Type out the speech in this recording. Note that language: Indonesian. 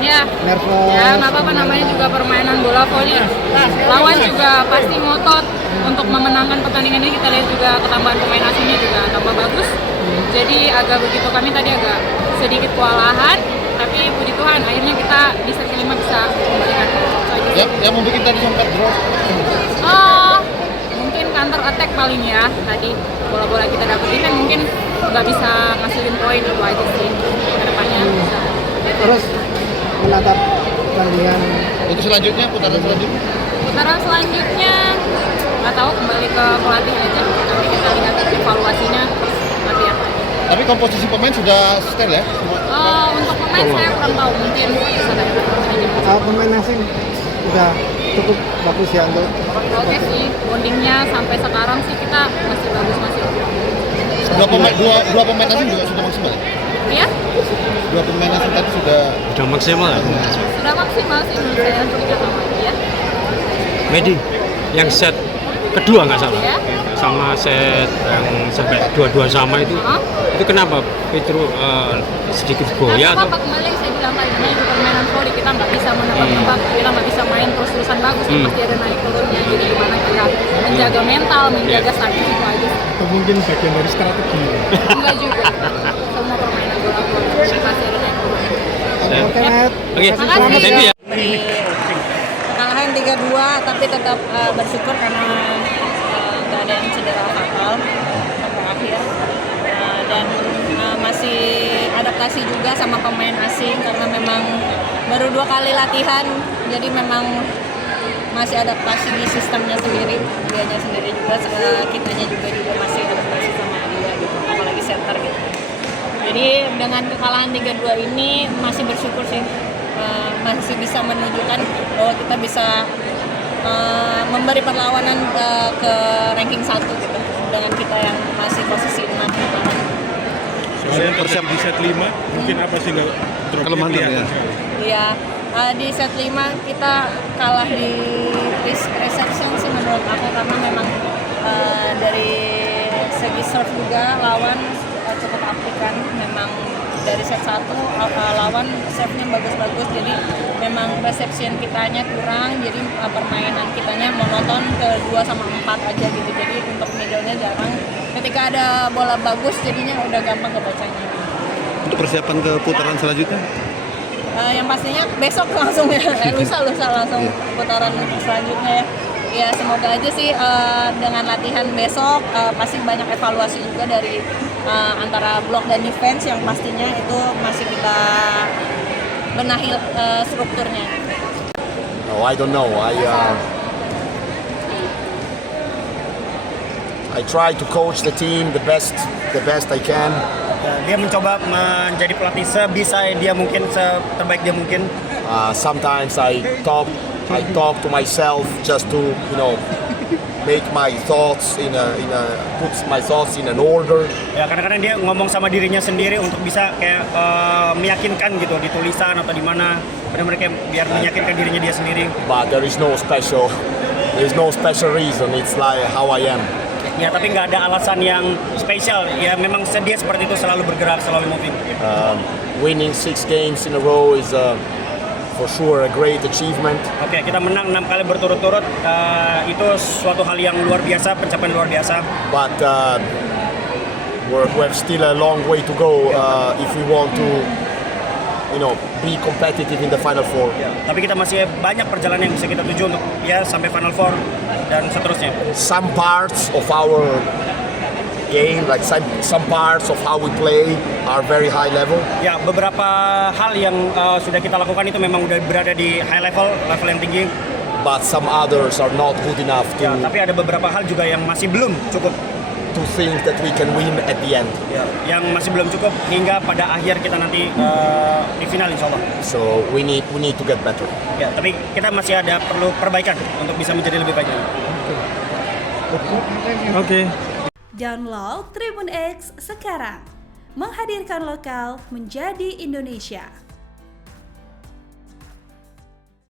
Ya, nervous. Ya nggak apa-apa, namanya juga permainan bola voli. Lawan juga pasti ngotot untuk memenangkan pertandingan ini. Kita lihat juga ketambahan pemain asingnya juga tambah bagus. Jadi agak begitu kami tadi agak sedikit kewalahan, tapi puji Tuhan akhirnya kita di set kelima bisa kembalikan. Ya, yang membuat tadi sempat drop. Mungkin counter attack paling ya tadi bola-bola kita dapetin kan mungkin nggak bisa ngasilin poin itu aja sih kedepannya bisa. Terus menatap pertandingan Untuk selanjutnya, putaran selanjutnya nggak tahu, kembali ke pelatih aja. Nanti kita lihat evaluasinya terus latihan. Tapi komposisi pemain sudah setel ya? Untuk pemain saya kurang tahu, mungkin bisa dari pemain asing udah cukup bagus ya untuk. Oke sih, bondingnya sampai sekarang sih kita masih bagus, masih. Dua pemain asing juga sudah maksimal ya? Iya? Dua pemain asing tadi sudah maksimal ya? Sudah maksimal sih menurut saya juga sama dia. Medi, yang set kedua nggak salah, Ya? sama set yang sampai dua-dua sama itu kenapa Petro sedikit goyah atau? Apa kembali saya bilang tadi, namanya juga permainan voli, kita nggak bisa menebak-nebak, kita nggak bisa main terus-terusan bagus, pasti ada naik turunnya. Jadi gimana kita menjaga mental, menjaga stabil itu aja. Atau mungkin bagian dari strategi. Enggak juga. Semua permainan bola voli pasti ada naik turun. Oke, Matt. Oke, Makasih. thank you ya. Kekalahan 3-2 tapi tetap bersyukur karena nggak ada yang cedera fatal sampai akhir. Dan masih adaptasi juga sama pemain asing karena memang baru 2 kali latihan, jadi memang masih adaptasi di sistemnya sendiri, dianya sendiri juga, kitanya juga masih adaptasi sama dia gitu, apalagi center gitu. Jadi dengan kekalahan 3-2 ini masih bersyukur sih, masih bisa menunjukkan bahwa kita bisa memberi perlawanan ke ranking 1 gitu dengan kita yang masih posisi 6. Persiap di set 5 mungkin apa sih nggak kelemahan ya? Iya, di set 5 kita kalah di reception sih menurut aku, karena memang dari segi serve juga lawan cukup applikan. Memang dari set 1 lawan serve-nya bagus-bagus, jadi memang reception kitanya kurang, jadi permainan kitanya monoton ke 2 sama 4 aja gitu, jadi untuk middle-nya jarang. Ketika ada bola bagus jadinya udah gampang kebacanya. Untuk persiapan ke putaran selanjutnya? Yang pastinya besok langsung ya, lusa langsung putaran selanjutnya ya. Ya semoga aja sih dengan latihan besok pasti banyak evaluasi juga dari antara block dan defense yang pastinya itu masih kita benahi strukturnya. No, I don't know. I try to coach the team the best I can. Dia mencoba menjadi pelatih sebisa dia mungkin, seterbaik dia mungkin. Sometimes I talk to myself just to make my thoughts put my thoughts in an order. Ya kadang-kadang dia ngomong sama dirinya sendiri untuk bisa kayak meyakinkan gitu di tulisan atau di mana, benar-benar kayak biar meyakinkan dirinya dia sendiri. But there is no special reason. It's like how I am. Ya tapi nggak ada alasan yang spesial. Ya memang dia seperti itu, selalu bergerak, selalu moving. Winning 6 games in a row is for sure a great achievement. Oke, kita menang 6 kali berturut-turut, itu suatu hal yang luar biasa, pencapaian luar biasa. But we have still a long way to go if we want to be competitive in the Final Four. Ya, tapi kita masih banyak perjalanan yang bisa kita tuju untuk ya sampai Final Four dan seterusnya. Some parts of our game, like some parts of how we play, are very high level. Ya, beberapa hal yang sudah kita lakukan itu memang udah berada di high level yang tinggi. But some others are not good enough to. Ya, tapi ada beberapa hal juga yang masih belum cukup. To think that we can win at the end. Ya, yang masih belum cukup hingga pada akhir kita nanti di final insya Allah. So we need to get better. Ya, tapi kita masih ada perlu perbaikan untuk bisa menjadi lebih baik. Oke. Download Tribun X sekarang, menghadirkan lokal menjadi Indonesia.